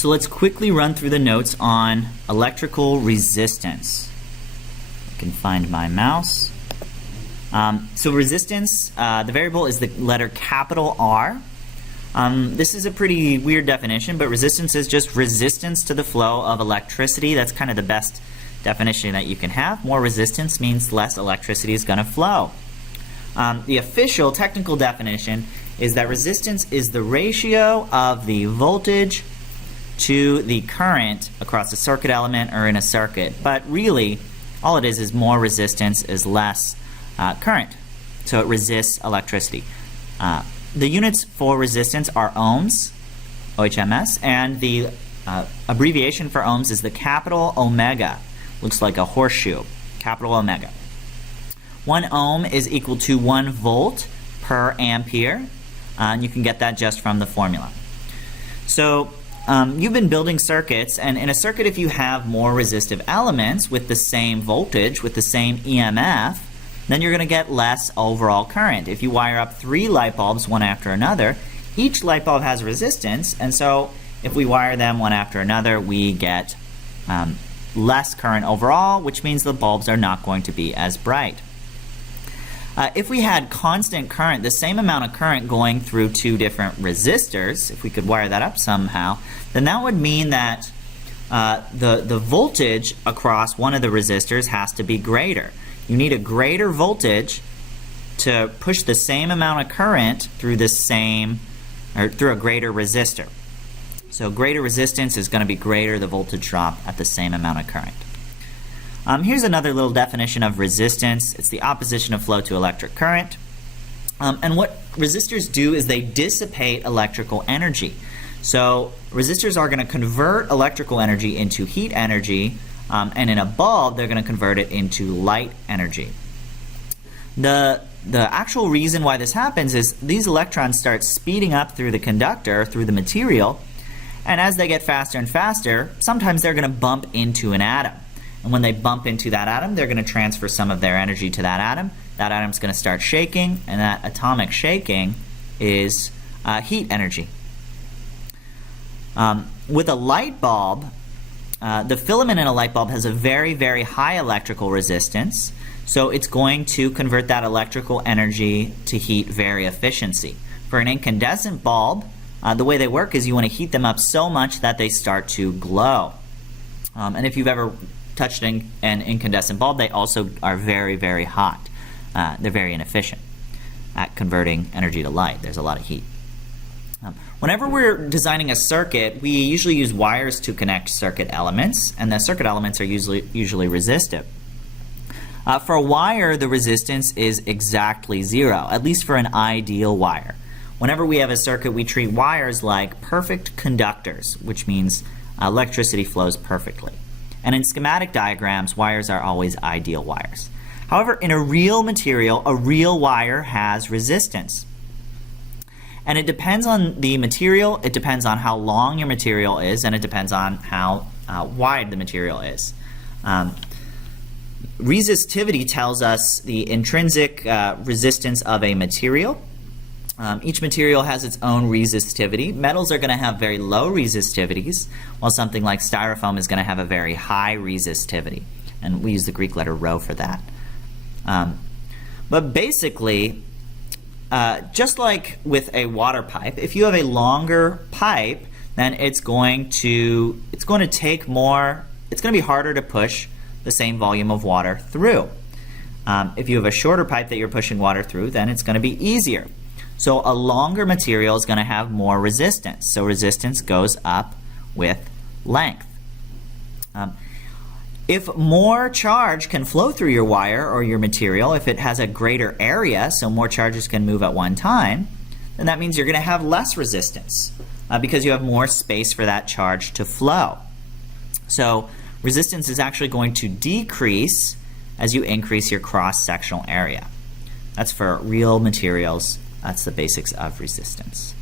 So let's quickly run through the notes on electrical resistance. I can find my mouse. So resistance, the variable is the letter capital R. This is a pretty weird definition, but resistance is just resistance to the flow of electricity. That's kind of the best definition that you can have. More resistance means less electricity is going to flow. The official technical definition is that resistance is the ratio of the voltage to the current across a circuit element or in a circuit. But really, all it is more resistance is less current. So it resists electricity. The units for resistance are ohms, OHMS, and the abbreviation for ohms is the capital omega. Looks like a horseshoe, capital omega. 1 ohm is equal to 1 volt per ampere, and you can get that just from the formula. So you've been building circuits, and in a circuit, if you have more resistive elements with the same voltage, with the same EMF, then you're going to get less overall current. If you wire up 3 light bulbs one after another, each light bulb has resistance, and so if we wire them one after another, we get less current overall, which means the bulbs are not going to be as bright. If we had constant current, the same amount of current going through 2 different resistors, if we could wire that up somehow, then that would mean that the voltage across one of the resistors has to be greater. You need a greater voltage to push the same amount of current through the same, or through a greater resistor. So greater resistance is going to be greater the voltage drop at the same amount of current. Here's another little definition of resistance. It's the opposition of flow to electric current. And what resistors do is they dissipate electrical energy. So resistors are going to convert electrical energy into heat energy, and in a bulb, they're going to convert it into light energy. The actual reason why this happens is these electrons start speeding up through the conductor, through the material, and as they get faster and faster, sometimes they're going to bump into an atom. And when they bump into that atom, they're going to transfer some of their energy to that atom. That atom's going to start shaking, and that atomic shaking is heat energy. With a light bulb, the filament in a light bulb has a very, very high electrical resistance, so it's going to convert that electrical energy to heat very efficiently. For an incandescent bulb, the way they work is you want to heat them up so much that they start to glow. And if you've ever touched an incandescent bulb, they also are very, very hot. They're very inefficient at converting energy to light. There's a lot of heat. Whenever we're designing a circuit, we usually use wires to connect circuit elements, and the circuit elements are usually resistive. For a wire, the resistance is exactly 0, at least for an ideal wire. Whenever we have a circuit, we treat wires like perfect conductors, which means electricity flows perfectly. And in schematic diagrams, wires are always ideal wires. However, in a real material, a real wire has resistance. And it depends on the material, it depends on how long your material is, and it depends on how wide the material is. Resistivity tells us the intrinsic resistance of a material. Each material has its own resistivity. Metals are going to have very low resistivities, while something like styrofoam is going to have a very high resistivity. And we use the Greek letter rho for that. But basically, just like with a water pipe, if you have a longer pipe, then it's going to take more, it's going to be harder to push the same volume of water through. If you have a shorter pipe that you're pushing water through, then it's going to be easier. So a longer material is going to have more resistance. So resistance goes up with length. If more charge can flow through your wire or your material, if it has a greater area, so more charges can move at one time, then that means you're going to have less resistance because you have more space for that charge to flow. So resistance is actually going to decrease as you increase your cross-sectional area. That's for real materials. That's the basics of resistance.